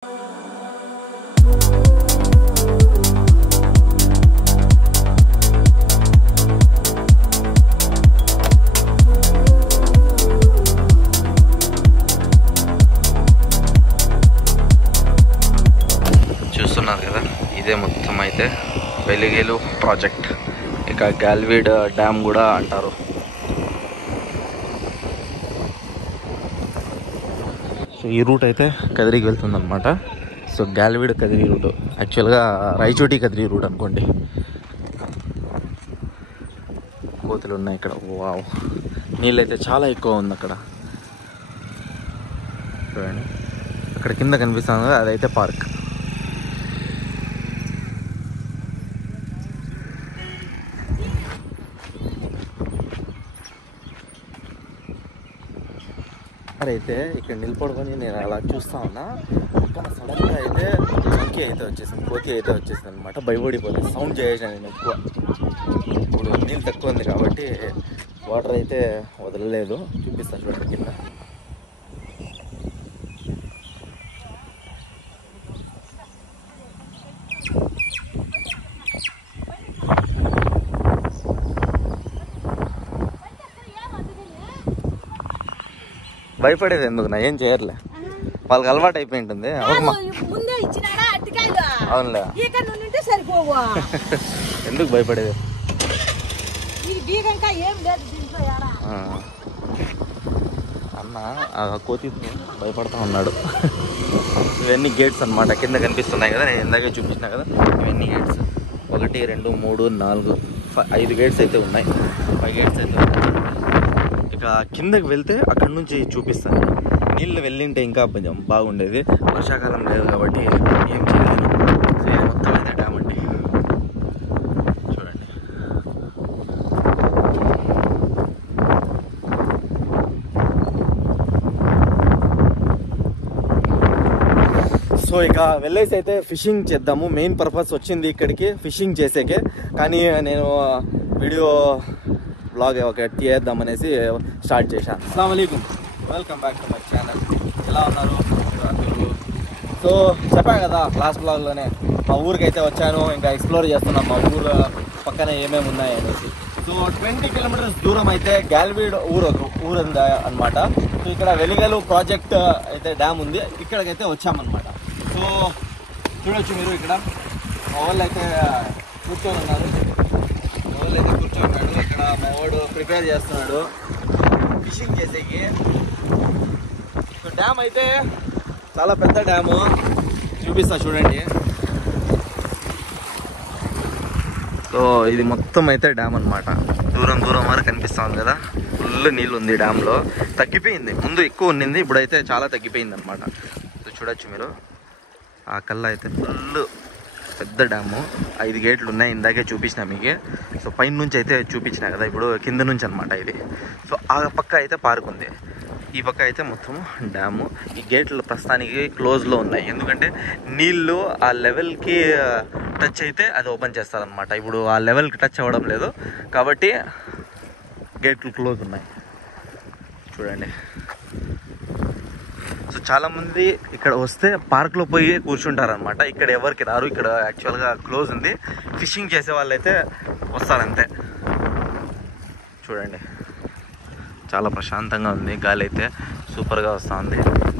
చూస్తున్నారు కదా, ఇదే మొత్తం అయితే వెలిగేలు ప్రాజెక్ట్. ఇక గాల్వీడ్ డ్యామ్ కూడా అంటారు. సో ఈ రూట్ అయితే కదిరికి వెళ్తుంది అనమాట. సో గాల్వీడ్ కదిరి రూట్ యాక్చువల్గా రాయచోటి కదిరి రూట్ అనుకోండి. కోతులు ఉన్నాయి ఇక్కడ. వావ్, నీళ్ళు అయితే చాలా ఎక్కువ ఉంది అక్కడ. చూడండి అక్కడ కింద కనిపిస్తుంది కదా, అదైతే పార్క్. అయితే ఇక్కడ నిలబడుకొని నేను అలా చూస్తా ఉన్నా. ఇక్కడ సడన్గా అయితే మంకీ అయితే వచ్చేసింది, కోతి అయితే వచ్చేసింది అనమాట. భయపడిపోతుంది, సౌండ్ చేసాను నేను ఎక్కువ. ఇప్పుడు నీళ్ళు తక్కువ ఉంది కాబట్టి వాటర్ అయితే వదలలేదు. చూపిస్తాను చూడండి కింద. భయపడేది ఎందుకు, నా ఏం చేయర్లే, వాళ్ళకి అలవాటు అయిపోయి ఉంటుంది. అవునులే, ఎందుకు భయపడేది. అన్న ఆ కోతి భయపడతా ఉన్నాడు. ఇవన్నీ గేట్స్ అనమాట, కింద కనిపిస్తున్నాయి కదా, నేను ఇందాకే చూపించిన కదా. ఇవన్నీ గేట్స్ 1 2 3 4 5 గేట్స్ అయితే ఉన్నాయి. 5 గేట్స్ అయితే ఉన్నాయి. ఇక కిందకి వెళ్తే అక్కడ నుంచి చూపిస్తాను. నీళ్ళు వెళ్ళింటే ఇంకా కొంచెం బాగుండేది. వర్షాకాలం లేదు కాబట్టి ఏం చేయలేదు. మొత్తం అయితే డ్యామ్ అండి, చూడండి. సో ఇక వెళ్ళేసి అయితే ఫిషింగ్ చేద్దాము. మెయిన్ పర్పస్ వచ్చింది ఇక్కడికి ఫిషింగ్ చేసేకే. కానీ నేను వీడియో బ్లాగ్ ఒకటి తీద్దామనేసి స్టార్ట్ చేశాను. అస్సలాము అలైకుం, welcome back to my channel. ఎలా ఉన్నారు? సో చెప్పాను కదా లాస్ట్ బ్లాగ్లోనే, మా ఊరికి అయితే వచ్చాను. ఇంకా ఎక్స్ప్లోర్ చేస్తున్నాం మా ఊరు పక్కన ఏమేమి ఉన్నాయి అనేసి. సో 20 కిలోమీటర్స్ దూరం అయితే గాల్వీడ్ ఊరు ఉంది అనమాట. సో ఇక్కడ వెలిగేలు ప్రాజెక్ట్ అయితే డ్యామ్ ఉంది, ఇక్కడికైతే వచ్చామన్నమాట. సో చూడొచ్చు మీరు, ఇక్కడ మా వాళ్ళు అయితే కూర్చొని ఉన్నారు. ఇక్కడ మా వాడు ప్రిపేర్ చేస్తున్నాడు ఫిషింగ్ చేసేకి. సో డ్యామ్ అయితే చాలా పెద్ద డ్యాము, చూపిస్తా చూడండి. సో ఇది మొత్తం అయితే డ్యామ్ అనమాట. దూరం వరకు కనిపిస్తుంది కదా, ఫుల్ నీళ్ళు ఉంది డ్యామ్లో. తగ్గిపోయింది, ముందు ఎక్కువ ఉండింది, ఇప్పుడైతే చాలా తగ్గిపోయింది అనమాట. సో చూడొచ్చు మీరు, ఆ కల్లా అయితే ఫుల్ పెద్ద డ్యాము. 5 గేట్లు ఉన్నాయి, ఇందాకే చూపించిన మీకు. సో పైన నుంచి అయితే చూపించిన కదా, ఇప్పుడు కింద నుంచి అనమాట ఇది. సో ఆ పక్క అయితే పార్క్ ఉంది, ఈ పక్క అయితే మొత్తం డ్యాము. ఈ గేట్లు ప్రస్తుతానికి క్లోజ్లో ఉన్నాయి, ఎందుకంటే నీళ్ళు ఆ లెవెల్కి టచ్ అయితే అది ఓపెన్ చేస్తారనమాట. ఇప్పుడు ఆ లెవెల్కి టచ్ అవ్వడం లేదు కాబట్టి గేట్లు క్లోజ్ ఉన్నాయి, చూడండి. సో చాలామంది ఇక్కడ వస్తే పార్క్లో పోయి కూర్చుంటారనమాట. ఇక్కడ ఎవరికి రారు, ఇక్కడ యాక్చువల్గా క్లోజ్ ఉంది. ఫిషింగ్ చేసే వాళ్ళు అయితే వస్తారంతే. చూడండి చాలా ప్రశాంతంగా ఉంది, గాలి అయితే సూపర్గా వస్తూ ఉంది.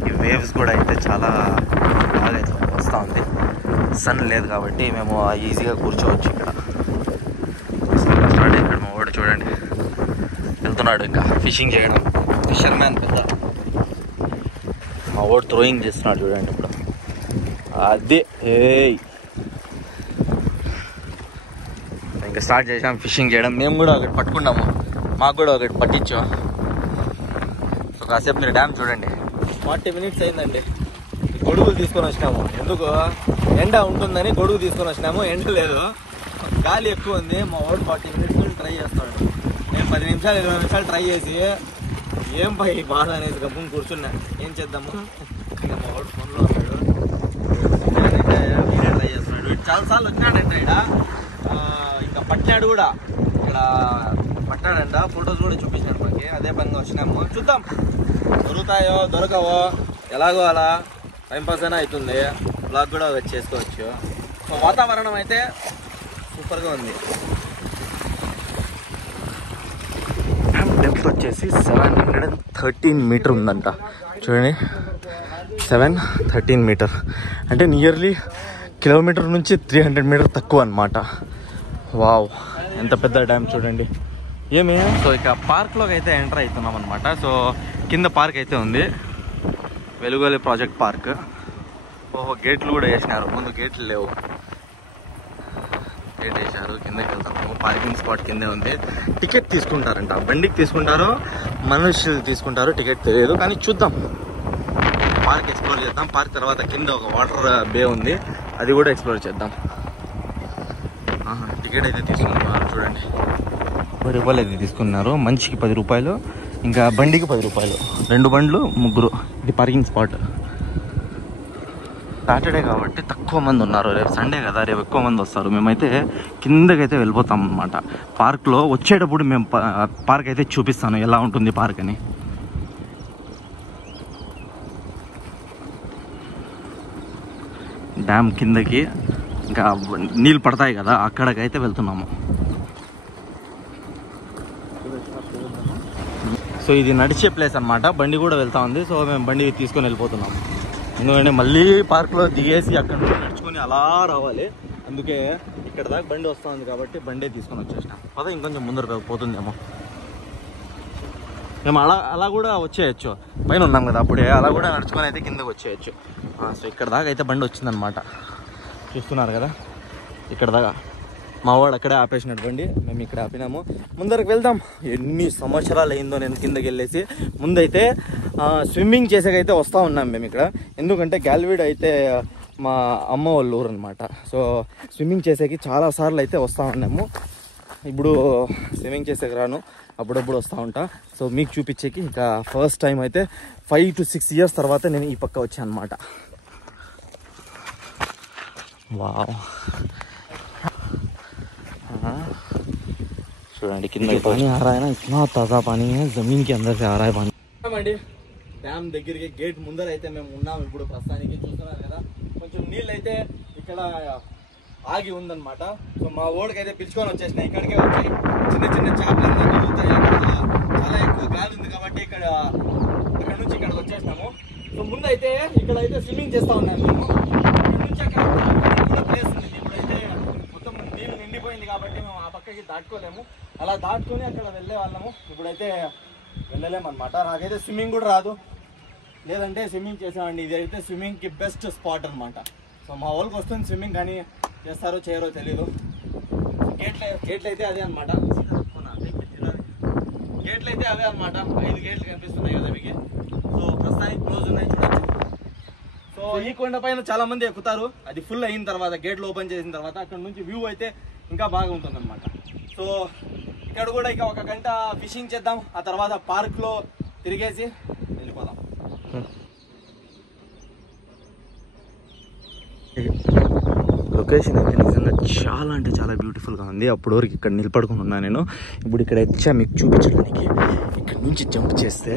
ఈ వేవ్స్ కూడా అయితే చాలా బాగా అయితే వస్తూ ఉంది. సన్ లేదు కాబట్టి మేము ఈజీగా కూర్చోవచ్చు ఇక్కడ. స్టార్ట్ ఇక్కడ మా వాడు చూడండి వెళ్తున్నాడు ఇంకా ఫిషింగ్ చేయడం. ఫిషర్ మ్యాన్ పెద్ద మా వాడు థ్రోయింగ్ చేస్తున్నాడు చూడండి ఇప్పుడు. అదే ఇంకా స్టార్ట్ చేసాం ఫిషింగ్ చేయడం. మేము కూడా ఒకటి పట్టుకున్నాము, మాకు కూడా ఒకటి పట్టించు. సో కాసేపు మీరు డ్యామ్ చూడండి. 40 మినిట్స్ అయిందండి. గొడుగు తీసుకొని వచ్చినాము, ఎందుకు ఎండ ఉంటుందని గొడుగు తీసుకొని వచ్చినాము. ఎండ లేదు, గాలి ఎక్కువ ఉంది. మా వాడు 40 మినిట్స్ ట్రై చేస్తాడు. నేను 10 నిమిషాలు 20 నిమిషాలు ట్రై చేసి ఏం పై బాధ అనేసి గమ్మున కూర్చున్నా. ఏం చేద్దాము, ఇంకా మా వాడు ఫోన్లో ఉన్నాడు, వీడియో ట్రై చేస్తున్నాడు. చాలాసార్లు వచ్చినాడంట ఇక్కడ, ఇంకా పట్టినాడు కూడా. ఇక్కడ పట్టాడంట, ఫొటోస్ కూడా చూపించాడు మనకి. అదే పనిగా వచ్చినాము, చూద్దాం దొరుకుతాయో దొరకవో, ఎలాగో అలా టైంపాస్ అయినా అవుతుంది, బ్లాగ్ కూడా చేసుకోవచ్చు. సో వాతావరణం అయితే సూపర్గా ఉంది. డెప్త్ వచ్చేసి 713 మీటర్ ఉందంట. చూడండి 713 మీటర్ అంటే నియర్లీ కిలోమీటర్ నుంచి 300 మీటర్ తక్కువ అనమాట. వావ్, ఎంత పెద్ద డ్యామ్ చూడండి. ఏమి సో ఇక పార్క్లోకి అయితే ఎంటర్ అవుతున్నాం అనమాట. సో కింద పార్క్ అయితే ఉంది, వెలుగోలి ప్రాజెక్ట్ పార్క్. ఓహో, గేట్లు కూడా వేసినారు, ముందు గేట్లు లేవు, గేట్ వేసారు. కిందకి వెళ్తాము, పార్కింగ్ స్పాట్ కిందే ఉంది. టికెట్ తీసుకుంటారంట, బండికి తీసుకుంటారు, మనుషులు తీసుకుంటారు, టికెట్ తెలియదు. కానీ చూద్దాం, పార్క్ ఎక్స్ప్లోర్ చేద్దాం. పార్క్ తర్వాత కింద ఒక వాటర్ బే ఉంది, అది కూడా ఎక్స్ప్లోర్ చేద్దాం. టికెట్ అయితే తీసుకుంటున్నారు చూడండి, 10 రూపాయలు అయితే తీసుకున్నారు. మనిషికి 10 రూపాయలు, ఇంకా బండికి 10 రూపాయలు, 2 బండ్లు 3. ఇది పార్కింగ్ స్పాట్. సాటర్డే కాబట్టి తక్కువ మంది ఉన్నారు, రేపు సండే కదా, రేపు ఎక్కువ మంది వస్తారు. మేమైతే కిందకైతే వెళ్ళిపోతాం అనమాట. పార్క్లో వచ్చేటప్పుడు మేము పార్క్ అయితే చూపిస్తాను ఎలా ఉంటుంది పార్క్ అని. డ్యామ్ కిందకి ఇంకా నీళ్ళు పడతాయి కదా, అక్కడికైతే వెళ్తున్నాము. సో ఇది నడిచే ప్లేస్ అనమాట, బండి కూడా వెళ్తా ఉంది. సో మేము బండి తీసుకొని వెళ్ళిపోతున్నాము, ఎందుకంటే మళ్ళీ పార్క్లో దిగేసి అక్కడ నుంచి నడుచుకొని అలా రావాలి. అందుకే ఇక్కడ దాకా బండి వస్తూ ఉంది కాబట్టి బండే తీసుకొని వచ్చేసినాం. పద ఇంకొంచెం ముందర పోతుందేమో. మేము అలా కూడా వచ్చేయచ్చు, పైన ఉన్నాం కదా అప్పుడే, అలా కూడా నడుచుకొని అయితే కిందకి వచ్చేయచ్చు. సో ఇక్కడ దాకా అయితే బండి వచ్చిందనమాట, చూస్తున్నారు కదా. ఇక్కడ దాకా మా వాడు అక్కడే ఆపేసినట్టు బండి, మేము ఇక్కడ ఆపినాము. ముందరకు వెళ్దాం. ఎన్ని సంవత్సరాలు అయిందో నేను కిందకి వెళ్ళేసి. ముందైతే స్విమ్మింగ్ చేసేకైతే వస్తూ ఉన్నాం మేము ఇక్కడ, ఎందుకంటే గ్యాల్వీడ్ అయితే మా అమ్మ వాళ్ళ ఊరు అనమాట. సో స్విమ్మింగ్ చేసేకి చాలాసార్లు అయితే వస్తూ ఉన్నాము. ఇప్పుడు స్విమ్మింగ్ చేసేకి రాను, అప్పుడప్పుడు వస్తూ ఉంటా. సో మీకు చూపించేకి ఇక ఫస్ట్ టైం అయితే 5 to 6 years తర్వాత నేను ఈ పక్క వచ్చాను అనమాట. వావ్, చూడండి కింద पानी आ रहा है ना, इतना ताज़ा पानी है, जमीन के अंदर से आ रहा है पानी. డ్యామ్ దగ్గరికి గేట్ ముందర అయితే మేము ఉన్నాము ఇప్పుడు ప్రస్తుతానికి. చూస్తున్నారు కదా, కొంచెం నీళ్ళు అయితే ఇక్కడ ఆగి ఉందన్నమాట. సో మా ఓడికైతే పిలుచుకొని వచ్చేసినాయి. ఇక్కడికే వచ్చి చిన్న చిన్న చేపలు దొరుకుతాయి. చాలా ఎక్కువ గాలి ఉంది కాబట్టి ఇక్కడ నుంచి ఇక్కడికి వచ్చేసినాము. సో ముందైతే ఇక్కడైతే స్విమ్మింగ్ చేస్తూ ఉన్నాను మేము. ఇక్కడ నుంచి అక్కడ కూడా ప్లేస్ ఉంది. ఇప్పుడైతే మొత్తం నీళ్ళు నిండిపోయింది కాబట్టి మేము ఆ పక్కకి దాటుకోలేము, అలా దాటుకొని అక్కడ వెళ్ళే వాళ్ళము. ఇప్పుడైతే వెళ్ళలేమన్నమాట. నాకైతే స్విమ్మింగ్ కూడా రాదు, లేదంటే స్విమ్మింగ్ చేసామండి. ఇది అయితే స్విమ్మింగ్కి బెస్ట్ స్పాట్ అనమాట. సో మా వాళ్ళకి వస్తుంది స్విమ్మింగ్, కానీ చేస్తారో చేయరో తెలీదు. గేట్లు అయితే అదే అనమాట, గేట్లు అయితే అవే అనమాట. 5 గేట్లు కనిపిస్తున్నాయి కదా మీకు. సో ప్రస్తుతానికి క్లోజ్ ఉన్నాయి, చూడొచ్చు. సో ఈ కొండ పైన చాలా మంది ఎక్కుతారు, అది ఫుల్ అయిన తర్వాత, గేట్లు ఓపెన్ చేసిన తర్వాత అక్కడ నుంచి వ్యూ అయితే ఇంకా బాగా ఉంటుంది అనమాట. సో ఇక్కడ కూడా ఇక 1 గంట ఫిషింగ్ చేద్దాం, ఆ తర్వాత పార్క్లో తిరిగేసి వెళ్ళిపోదాం. లొకేషన్ అయితే నిజంగా చాలా అంటే చాలా బ్యూటిఫుల్గా ఉంది. అప్పుడు వరకు ఇక్కడ నిలబడుకుని ఉన్నాను నేను, ఇప్పుడు ఇక్కడ వచ్చా మీకు చూపించడానికి. ఇక్కడ నుంచి జంప్ చేస్తే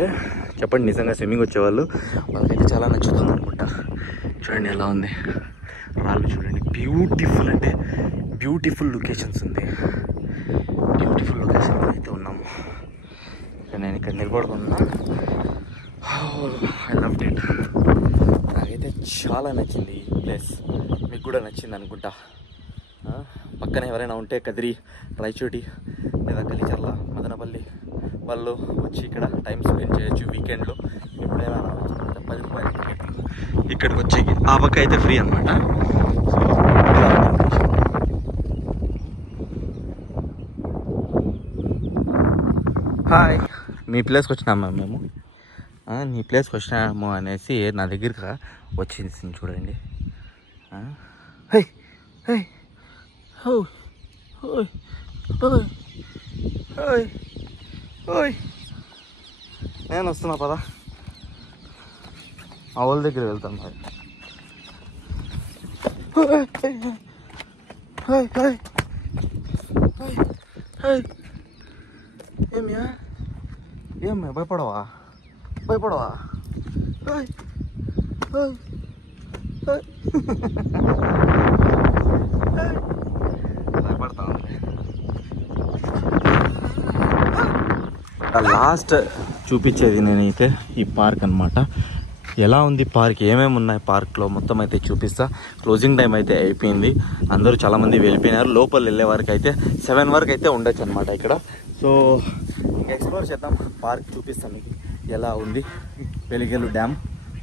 చెప్పండి, నిజంగా స్విమ్మింగ్ వచ్చేవాళ్ళు వాళ్ళకైతే చాలా నచ్చుతుంది అనుకుంటా. చూడండి ఎలా ఉంది, రాళ్ళు చూడండి, బ్యూటిఫుల్ అంటే బ్యూటిఫుల్ లొకేషన్స్ ఉంది. బ్యూటిఫుల్ లొకేషన్ అయితే ఉన్నాము. నేను ఇక్కడ నిలబడుకున్నా. I love it. నాకైతే చాలా నచ్చింది ఈ ప్లేస్, మీకు కూడా నచ్చింది అనుకుంటా. పక్కన ఎవరైనా ఉంటే కదిరి, రాయచోటి లేదా కలిచర్ల, మదనపల్లి వాళ్ళు వచ్చి ఇక్కడ టైం స్పెండ్ చేయొచ్చు. వీకెండ్లో ఎప్పుడైనా రావచ్చు. 10 రూపాయలు టికెట్ ఇక్కడికి వచ్చేకి. ఆ పక్క అయితే ఫ్రీ అనమాట. హాయ్, మీ ప్లేస్కి వచ్చినామా మేము, నీ ప్లేస్కి వచ్చినాము అనేసి నా దగ్గరికి వచ్చింది చూడండి. హై హై ఓయ్ ఓయ్ ఓయ్ ఓయ్ ఓయ్, నేను వస్తున్నా పదా, మా వాళ్ళ దగ్గర వెళ్తాను మరి. హాయ్ హాయ్ హాయ్ హాయ్, ఏమియా ఏమి భయపడవా, భయపడవా, హాయ్ హాయ్ భయపడతా ఉంది. లాస్ట్ చూపించేది నేనైతే ఈ పార్క్ అనమాట. ఎలా ఉంది పార్క్, ఏమేమి ఉన్నాయి పార్క్లో మొత్తం అయితే చూపిస్తా. క్లోజింగ్ టైం అయితే అయిపోయింది, అందరూ చాలామంది వెళ్ళిపోయినారు. లోపల వెళ్ళే వరకు అయితే 7 వరకు అయితే ఉండొచ్చు అనమాట ఇక్కడ. సో ఎక్స్ప్లోర్ చేద్దాం, పార్క్ చూపిస్తాను మీకు ఎలా ఉంది. వెలిగేరు డ్యామ్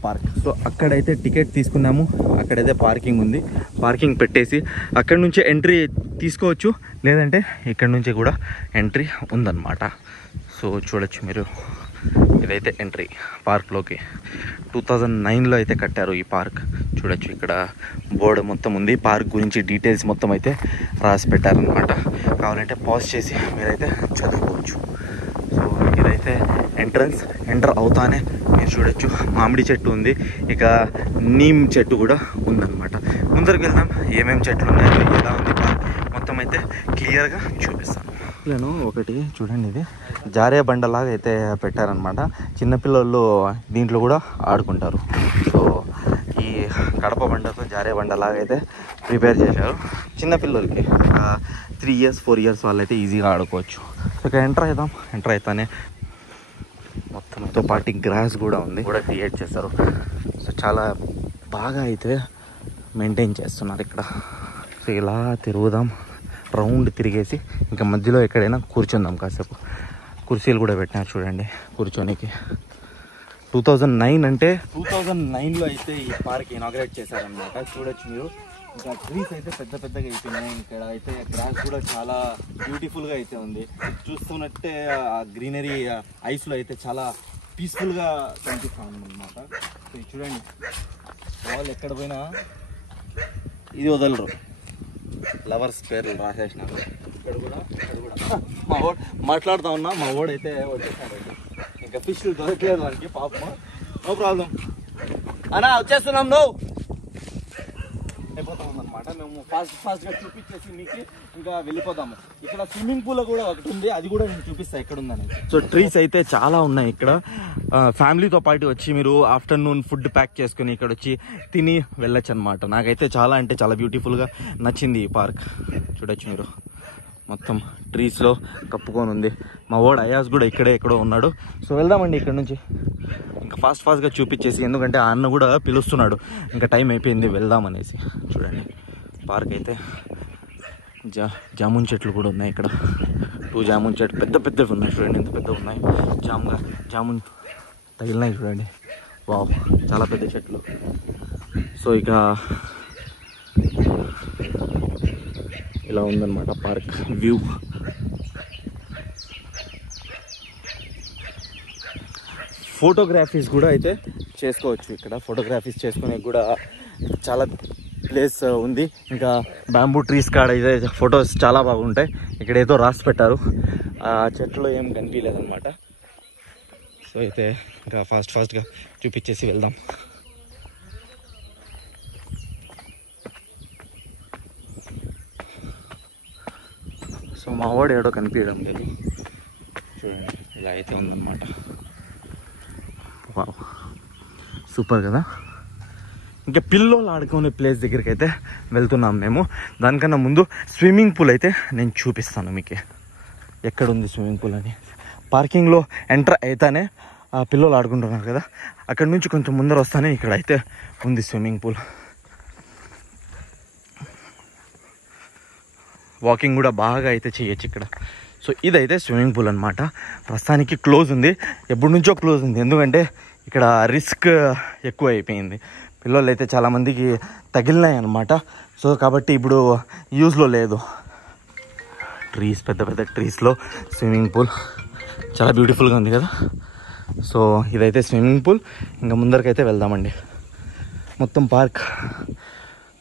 పార్క్. సో అక్కడైతే టికెట్ తీసుకున్నాము, అక్కడైతే పార్కింగ్ ఉంది. పార్కింగ్ పెట్టేసి అక్కడి నుంచి ఎంట్రీ తీసుకోవచ్చు, లేదంటే ఇక్కడ నుంచి కూడా ఎంట్రీ ఉందన్నమాట. సో చూడొచ్చు మీరు, ఇదైతే ఎంట్రీ పార్క్లోకి. 2009లో అయితే కట్టారు ఈ పార్క్. చూడొచ్చు ఇక్కడ బోర్డు మొత్తం ఉంది, పార్క్ గురించి డీటెయిల్స్ మొత్తం అయితే రాసి పెట్టారనమాట. కావాలంటే పాజ్ చేసి మీరైతే చదువుకోవచ్చు. సో ఇదైతే ఎంట్రన్స్. ఎంటర్ అవుతానే మీరు చూడొచ్చు మామిడి చెట్టు ఉంది, ఇక నీమ్ చెట్టు కూడా ఉందన్నమాట. ముందరికి వెళ్దాం, ఏమేమి చెట్లు ఉన్నాయో, ఎలా ఉంది పార్క్ మొత్తం అయితే క్లియర్గా చూపిస్తాను. నేను ఒకటి చూడండి, ఇది జారే బండలాగా అయితే పెట్టారనమాట. చిన్నపిల్లలు దీంట్లో కూడా ఆడుకుంటారు. సో ఈ కడప బండతో జారే బండలాగా అయితే ప్రిపేర్ చేశారు చిన్నపిల్లలకి. 3 years 4 years వాళ్ళైతే ఈజీగా ఆడుకోవచ్చు. ఇక ఎంటర్ అవుతాం. ఎంటర్ అవుతానే మొత్తంతో పాటు గ్రాస్ కూడా ఉంది, కూడా క్రియేట్ చేస్తారు. సో చాలా బాగా అయితే మెయింటైన్ చేస్తున్నారు ఇక్కడ. సో ఇలా తిరుగుదాం, రౌండ్ తిరిగేసి ఇంకా మధ్యలో ఎక్కడైనా కూర్చుందాం కాసేపు. కుర్చీలు కూడా పెట్టినారు చూడండి కూర్చోనికి. 2009 అంటే 2009లో అయితే ఈ పార్క్ ఇనాగ్రేట్ చేశారనమాట. చూడొచ్చు మీరు, ఇంకా ట్రీస్ అయితే పెద్ద పెద్దగా అయిపోయినాయి. ఇక్కడ అయితే గ్రాస్ కూడా చాలా బ్యూటిఫుల్గా అయితే ఉంది. చూస్తున్నట్టే ఆ గ్రీనరీ ఐస్లో అయితే చాలా పీస్ఫుల్గా కనిపిస్తుంది అనమాట. ఇది చూడండి, వాళ్ళు ఎక్కడ పోయినా ఇది వదలరు, లవర్స్ పేర్లు రాసేసినారు. ఇక్కడ కూడా మా ఓడ్ మాట్లాడుతూ ఉన్నా, మా ఓడ్ అయితే వచ్చేసాడు. ఇంకా ఫిష్ దొరకలేదు వానికి పాపం. నో ప్రాబ్లం అన్నా, వచ్చేస్తున్నాం. అయిపోతా ఉందన్నమాట. మేము ఫాస్ట్గా చూపించేసి మీకు ఇంకా వెళ్ళిపోతాము. ఇక్కడ స్విమ్మింగ్ పూల్ కూడా ఒకటి ఉంది, అది కూడా నేను చూపిస్తాను ఎక్కడ ఉందని. సో ట్రీస్ అయితే చాలా ఉన్నాయి ఇక్కడ. ఫ్యామిలీతో పాటు వచ్చి మీరు ఆఫ్టర్నూన్ ఫుడ్ ప్యాక్ చేసుకుని ఇక్కడ వచ్చి తిని వెళ్ళొచ్చు అనమాట. నాకైతే చాలా అంటే చాలా బ్యూటిఫుల్గా నచ్చింది ఈ పార్క్. చూడొచ్చు మీరు, మొత్తం ట్రీస్లో కప్పుకొని ఉంది. మా వాడు అయాస్ కూడా ఇక్కడే ఎక్కడో ఉన్నాడు. సో వెళ్దామండి ఇక్కడ నుంచి. ఇంకా ఫాస్ట్గా చూపించేసి, ఎందుకంటే ఆ అన్న కూడా పిలుస్తున్నాడు, ఇంకా టైం అయిపోయింది వెళ్దాం అనేసి. చూడండి పార్క్ అయితే జామున్ చెట్లు కూడా ఉన్నాయి ఇక్కడ. 2 జామున్ చెట్లు పెద్ద పెద్దవి ఉన్నాయి. చూడండి ఎంత పెద్దవి ఉన్నాయి. జామున్ తగిలినాయి చూడండి. వావ్, చాలా పెద్ద చెట్లు. సో ఇక ఇలా ఉందన్నమాట పార్క్ వ్యూ. ఫోటోగ్రఫీస్ కూడా అయితే చేసుకోవచ్చు ఇక్కడ. ఫోటోగ్రఫీస్ చేసుకునే కూడా చాలా ప్లేస్ ఉంది. ఇంకా బ్యాంబూ ట్రీస్ కాడ అయితే ఫొటోస్ చాలా బాగుంటాయి. ఇక్కడ ఏదో రాసి పెట్టారు, ఆ చెట్లు ఏం కనిపించలేదన్నమాట. సో అయితే ఇంకా ఫాస్ట్గా చూపించేసి వెళ్దాం. సో మా వాడు ఏడో కనిపించడం లేదు. చూడండి ఇలా అయితే ఉందన్నమాట. వావ్, సూపర్ కదా. ఇంకా పిల్లలు ఆడుకునే ప్లేస్ దగ్గరికి అయితే వెళ్తున్నాం మేము. దానికన్నా ముందు స్విమ్మింగ్ పూల్ అయితే నేను చూపిస్తాను మీకు, ఎక్కడుంది స్విమ్మింగ్ పూల్ అని. పార్కింగ్లో ఎంటర్ అయితేనే ఆ పిల్లలు ఆడుకుంటున్నారు కదా, అక్కడ నుంచి కొంచెం ముందర వస్తానే ఇక్కడ అయితే ఉంది స్విమ్మింగ్ పూల్. వాకింగ్ కూడా బాగా అయితే చేయొచ్చు ఇక్కడ. సో ఇదైతే స్విమ్మింగ్ పూల్ అనమాట. ప్రస్తుతానికి క్లోజ్ ఉంది, ఎప్పటి నుంచో క్లోజ్ ఉంది. ఎందుకంటే ఇక్కడ రిస్క్ ఎక్కువ అయిపోయింది. పిల్లలు అయితే చాలామందికి తగిలినాయి అన్నమాట. సో కాబట్టి ఇప్పుడు యూజ్లో లేదు. ట్రీస్, పెద్ద పెద్ద ట్రీస్లో స్విమ్మింగ్ పూల్ చాలా బ్యూటిఫుల్గా ఉంది కదా. సో ఇదైతే స్విమ్మింగ్ పూల్. ఇంకా ముందరికైతే వెళ్దామండి. మొత్తం పార్క్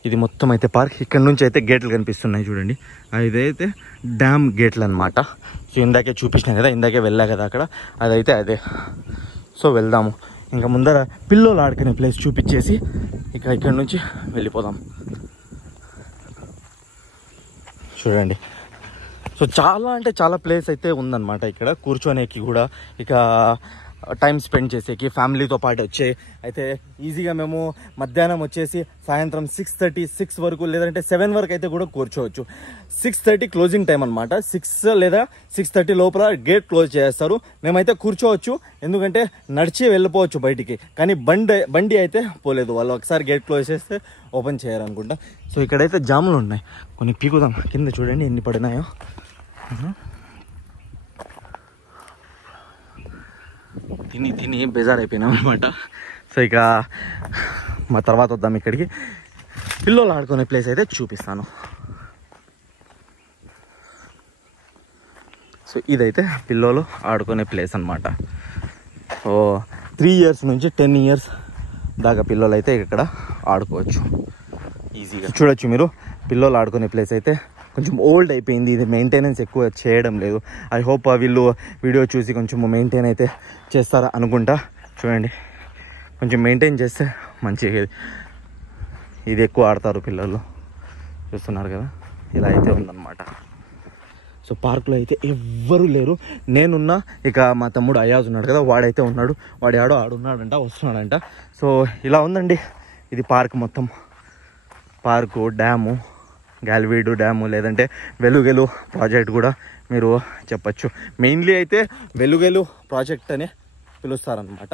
ఇది, మొత్తం అయితే పార్క్. ఇక్కడ నుంచి అయితే గేట్లు కనిపిస్తున్నాయి చూడండి, అదైతే డ్యామ్ గేట్లు అనమాట. సో ఇందాకే చూపించినా కదా, ఇందాకే వెళ్ళా కదా అక్కడ, అదైతే అదే. సో వెళ్దాము. ఇంకా ముందర పిల్లలు ఆడుకునే ప్లేస్ చూపించేసి ఇక ఇక్కడ నుంచి వెళ్ళిపోదాం. చూడండి, సో చాలా అంటే చాలా ప్లేస్ అయితే ఉందన్నమాట ఇక్కడ కూర్చోనేకి కూడా. ఇక టైం స్పెండ్ చేసేకి ఫ్యామిలీతో పాటు వచ్చే అయితే ఈజీగా మేము మధ్యాహ్నం వచ్చేసి సాయంత్రం 6:30 వరకు లేదంటే 7 వరకు అయితే కూడా కూర్చోవచ్చు. 6:30 క్లోజింగ్ టైం అనమాట. 6 లేదా 6:30 లోపల గేట్ క్లోజ్ చేస్తారు. మేమైతే కూర్చోవచ్చు, ఎందుకంటే నడిచి వెళ్ళిపోవచ్చు బయటికి, కానీ బండి అయితే పోలేదు. వాళ్ళు ఒకసారి గేట్ క్లోజ్ చేస్తే ఓపెన్ చేయాలనుకుంటా. సో ఇక్కడైతే జాములు ఉన్నాయి, కొన్ని పీకుదాం. కింద చూడండి ఎన్ని పడినాయో. తిని బేజార్ అయిపోయినాం అనమాట. సో ఇక మా తర్వాత వద్దాం ఇక్కడికి. పిల్లలు ఆడుకునే ప్లేస్ అయితే చూపిస్తాను. సో ఇదైతే పిల్లలు ఆడుకునే ప్లేస్ అనమాట. సో 3 years నుంచి 10 years దాకా పిల్లలు అయితే ఇక్కడ ఆడుకోవచ్చు ఈజీగా. చూడొచ్చు మీరు, పిల్లలు ఆడుకునే ప్లేస్ అయితే కొంచెం ఓల్డ్ అయిపోయింది. ఇది మెయింటెనెన్స్ ఎక్కువ చేయడం లేదు. ఐ హోప్ వీళ్ళు వీడియో చూసి కొంచెం మెయింటైన్ అయితే చేస్తారా అనుకుంటా. చూడండి, కొంచెం మెయింటైన్ చేస్తే మంచిగా. ఇది ఎక్కువ ఆడతారు పిల్లలు, చూస్తున్నారు కదా, ఇలా అయితే ఉందన్నమాట. సో పార్క్లో అయితే ఎవ్వరూ లేరు. నేనున్నా, ఇక మా తమ్ముడు అయాజ్ ఉన్నాడు కదా, వాడైతే ఉన్నాడు. వాడు ఆడున్నాడంట, వస్తున్నాడంట. సో ఇలా ఉందండి ఇది పార్క్ మొత్తం. పార్కు, డ్యాము, గాలివీడు డ్యాము, లేదంటే వెలుగెలు ప్రాజెక్ట్ కూడా మీరు చెప్పచ్చు. మెయిన్లీ అయితే వెలుగెలు ప్రాజెక్ట్ అనే పిలుస్తారనమాట.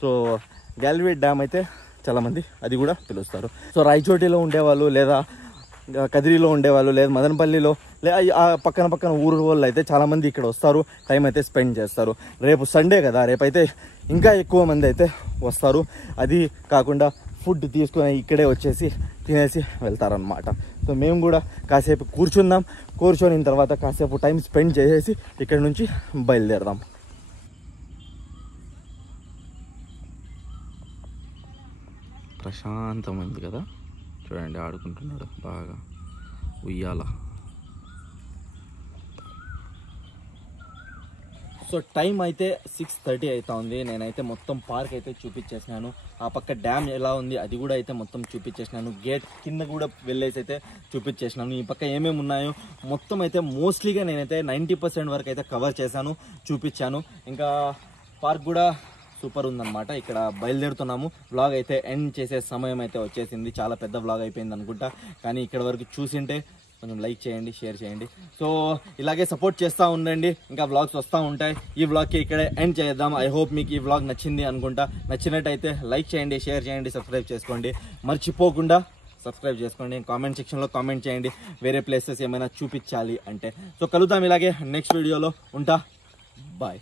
సో గాలివీడ్ డ్యామ్ అయితే చాలామంది అది కూడా పిలుస్తారు. సో రాయచోటిలో ఉండేవాళ్ళు, లేదా కదిరిలో ఉండేవాళ్ళు, లేదా మదనపల్లిలో, లేదా ఆ పక్కన ఊరు వాళ్ళు అయితే చాలామంది ఇక్కడ వస్తారు, టైం అయితే స్పెండ్ చేస్తారు. రేపు సండే కదా, రేపైతే ఇంకా ఎక్కువ మంది అయితే వస్తారు. అది కాకుండా ఫుడ్ తీసుకొని ఇక్కడే వచ్చేసి తినేసి వెళ్తారనమాట. సో మేము కూడా కాసేపు కూర్చొని తర్వాత కాసేపు టైం స్పెండ్ చేసేసి ఇక్కడ నుంచి బయలుదేరదాం. ప్రశాంతమైంది కదా, చూడండి ఆడుకుంటున్నాడు బాగా ఉయ్యాల. సో టైం అయితే 6:30 అవుతా ఉంది. నేనైతే మొత్తం పార్క్ అయితే చూపించేసినాను. ఆ పక్క డ్యామ్ ఎలా ఉంది అది కూడా అయితే మొత్తం చూపించేసినాను. గేట్ కింద కూడా వెళ్ళేసి అయితే చూపించేసినాను. ఈ పక్క ఏమేమి ఉన్నాయో మొత్తం అయితే మోస్ట్లీగా నేనైతే 90% వరకు అయితే కవర్ చేశాను, చూపించాను. ఇంకా పార్క్ కూడా సూపర్ ఉందన్నమాట. ఇక్కడ బయలుదేరుతున్నాము. వ్లాగ్ అయితే ఎండ్ చేసే సమయం అయితే వచ్చేసింది. చాలా పెద్ద వ్లాగ్ అయిపోయింది అనుకుంటా, కానీ ఇక్కడ వరకు చూసింటే కొంచెం లైక్ చేయండి, షేర్ చేయండి. సో ఇలాగే సపోర్ట్ చేస్తూ ఉండండి, ఇంకా వ్లాగ్స్ వస్తూ ఉంటాయి. ఈ వ్లాగ్కి ఇక్కడే ఎండ్ చేద్దాం. ఐ హోప్ మీకు ఈ వ్లాగ్ నచ్చింది అనుకుంటా. నచ్చినట్టయితే లైక్ చేయండి, షేర్ చేయండి, సబ్స్క్రైబ్ చేసుకోండి. మర్చిపోకుండా సబ్స్క్రైబ్ చేసుకోండి. కామెంట్ సెక్షన్లో కామెంట్ చేయండి వేరే ప్లేసెస్ ఏమైనా చూపించాలి అంటే. సో కలుద్దాం ఇలాగే నెక్స్ట్ వీడియోలో. ఉంటా, బాయ్.